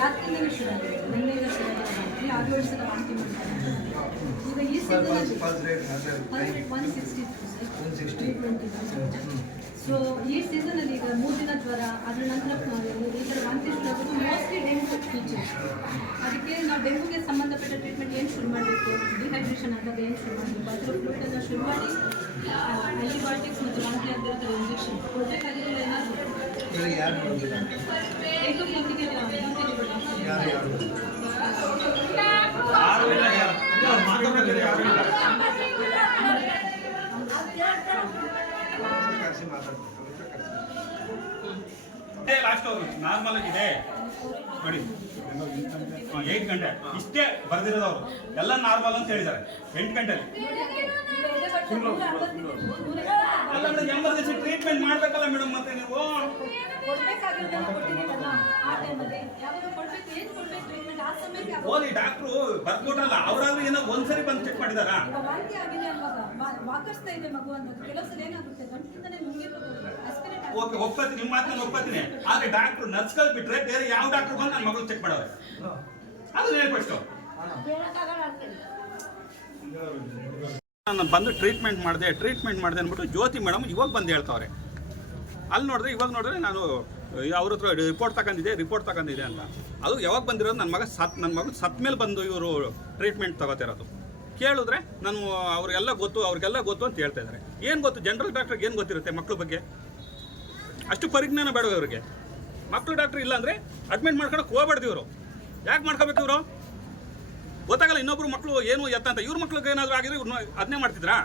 ರಾತ್ರಿಯಿಂದಲೇ ಶುರು ಆಗಿದೆ, ನಿನ್ನೆಯಿಂದ ಶುರು ಆಗಿದೆ. 6 ವರ್ಷದ ವಾಂತಿ ಮಾಡ್ತಾರೆ. ಈಗ ಈ ಸೀಸನಲ್ಲಿ 160. ಸೊ ಈ ಸೀಸನಲ್ಲಿ ಈಗ 3 ದಿನ ಜ್ವರ, ಅದರ ನಂತರ ಈ ಥರ ವಾಂತಿ ಶುರು ಆಗೋದು ಮೋಸ್ಟ್ಲಿ ಡೆಂಗು ಫೀಚರ್ಸ್. ಅದಕ್ಕೆ ನಾವು ಡೆಂಗುಗೆ ಸಂಬಂಧಪಟ್ಟ ಟ್ರೀಟ್ಮೆಂಟ್ ಏನು ಶುರು ಮಾಡಬೇಕು, ಡಿಹೈಡ್ರೇಷನ್ ಆದಾಗ ಏನು ಶುರು ಮಾಡಬೇಕು, ಅದರ ಫ್ಲೂಯಿಡನ್ನು ಶುರು ಮಾಡಿ ಆಂಟಿಬಯೋಟಿಕ್ಸ್ ಮತ್ತು ವಾಂತಿ ಆಗಿರೋ ಇಂಜೆಕ್ಷನ್ ಕೊಡಬೇಕಾಗಿರೋ ಏನಾದರೂ ಲಾಸ್ಟ್ ನಾರ್ಮಲ್ ಆಗಿದೆ ನೋಡಿ. 8 ಗಂಟೆ ಇಷ್ಟೇ ಬರ್ದಿರೋದು ಅವರು ಎಲ್ಲ ನಾರ್ಮಲ್ ಅಂತ ಹೇಳಿದ್ದಾರೆ. 8 ಗಂಟೆಲಿ ಎಮರ್ಜೆನ್ಸಿ ಟ್ರೀಟ್ಮೆಂಟ್ ಮಾಡ್ಬೇಕಲ್ಲ ಮೇಡಮ್. ಮತ್ತೆ ನೀವು ಓದಿ ಡಾಕ್ಟ್ರು ಬರ್ಕೊಟ್ರಲ್ಲ, ಅವರಾದ್ರೂ ಏನೋ ಒಂದ್ಸರಿ ಬಂದು ಚೆಕ್ ಮಾಡಿದಾರ. ಓಕೆ, ಒಪ್ಪತ್ತೀನಿ, ನಿಮ್ಮ ಮಾತನ್ನ ಒಪ್ಪತ್ತೀನಿ. ಆದ್ರೆ ಡಾಕ್ಟ್ರು ನರ್ಸ್ಗಳು ಬಿಟ್ರೆ ಬೇರೆ ಯಾವ ಡಾಕ್ಟ್ರು ಬಂದು ನನ್ನ ಮಗಳು ಚೆಕ್ ಮಾಡೋರು ಅದನ್ನ ಹೇಳ್ಬಿಟ್ಟು ನಾನು ಬಂದು ಟ್ರೀಟ್ಮೆಂಟ್ ಮಾಡಿದೆ ಅಂದ್ಬಿಟ್ಟು ಜ್ಯೋತಿ ಮೇಡಮ್ ಇವಾಗ ಬಂದು ಹೇಳ್ತಾವ್ರೆ. ಅಲ್ಲಿ ನೋಡಿದ್ರೆ ಇವಾಗ ನೋಡಿದ್ರೆ ನಾನು ಅವ್ರ ಹತ್ರ ರಿಪೋರ್ಟ್ ತಗೊಂಡಿದೆ ಅಂತ. ಅದು ಯಾವಾಗ ಬಂದಿರೋದು ನನ್ನ ಮಗಳು ಸತ್ ಮೇಲೆ ಬಂದು ಇವರು ಟ್ರೀಟ್ಮೆಂಟ್ ತಗೋತಿರೋದು. ಕೇಳಿದ್ರೆ ನಾನು ಅವ್ರಿಗೆಲ್ಲ ಗೊತ್ತು ಅಂತ ಹೇಳ್ತಾ ಇದ್ದಾರೆ. ಏನು ಗೊತ್ತು ಜನರಲ್ ಡಾಕ್ಟ್ರಿಗೆ ಏನು ಗೊತ್ತಿರುತ್ತೆ ಮಕ್ಕಳ ಬಗ್ಗೆ? ಅಷ್ಟು ಪರಿಜ್ಞಾನ ಬೇಡ ಇವ್ರಿಗೆ. ಮಕ್ಕಳು ಡಾಕ್ಟ್ರ್ ಇಲ್ಲ ಅಂದರೆ ಅಡ್ಮಿಟ್ ಮಾಡ್ಕೊಳಕ್ಕೆ ಹೋಗ್ಬಾರ್ದು ಇವರು. ಯಾಕೆ ಮಾಡ್ಕೋಬೇಕು ಇವರು? ಗೊತ್ತಾಗಲ್ಲ ಇನ್ನೊಬ್ರು ಮಕ್ಕಳು ಏನು ಎತ್ತ ಅಂತ. ಇವ್ರ ಮಕ್ಳಿಗೆ ಏನಾದರೂ ಆಗಿದ್ರೆ ಇವ್ರನ್ನ ಅದನ್ನೇ ಮಾಡ್ತಿದ್ರಾ?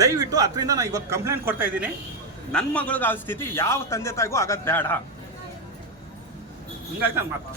ದಯವಿಟ್ಟು ಅದರಿಂದ ನಾನು ಇವಾಗ ಕಂಪ್ಲೇಂಟ್ ಕೊಡ್ತಾ ಇದ್ದೀನಿ. ನನ್ನ ಮಗಳಿಗೆ ಆ ಸ್ಥಿತಿ ಯಾವ ತಂದೆ ತಾಯಿಗೂ ಆಗೋದು ಬೇಡ. ಹಿಂಗಾಗಿ ನಾನು ಮಾತು